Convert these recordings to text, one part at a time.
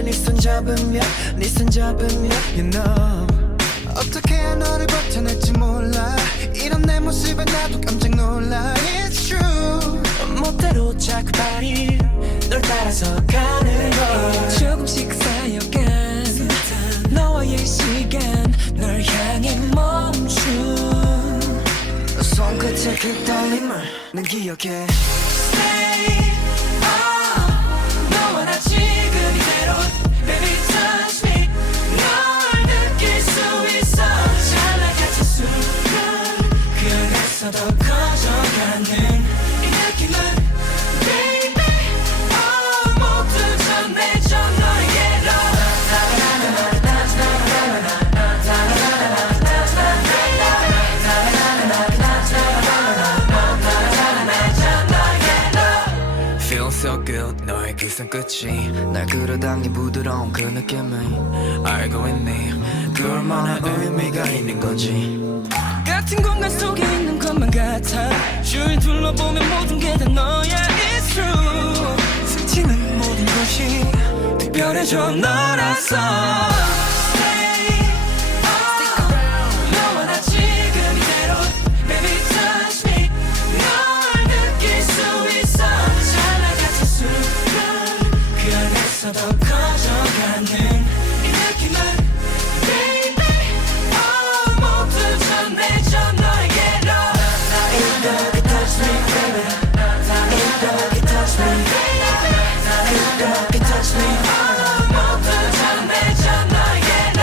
네 손 잡으면 You know 어떻게 해야 너를 버텨낼지 몰라 이런 내 모습에 나도 깜짝 놀라 It's true 멋대로 착발이 널 따라서 가는 걸 조금씩 쌓여간 너와의 시간 널 향해 멈춘 손끝의 그 떨림을 난 기억해 Stay 너와 나 지금 이대로 Baby touch me 널 느낄 수 있어 잘 나가는 순간 그래서 더 커져가는 이 느낌은 Baby 모두 전해져 너에게로 Feel so good 너의 그 손끝이 날 끌어당긴 부드러운 그 느낌을 알고 있니 그 얼마나 의미가 있는 건지 같은 공간 속에 있는 것만 같아 주위 둘러보면 모든 게 다 너야 It's true 스치는 모든 것이 특별해져 너라서 Stay 너와 나 지금 이대로 Baby touch me 널 느낄 수 있어 잘 나가는 순간 그래서 더 커져가는 이 느낌은 Baby 모두 전해져 너에게로 이렇게 touch me baby 이렇게 touch me 이렇게 touch me 모두 전해져 너에게로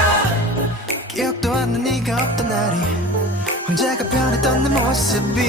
기억도 안 나 네가 없던 날이 혼자가 변했던 내 모습이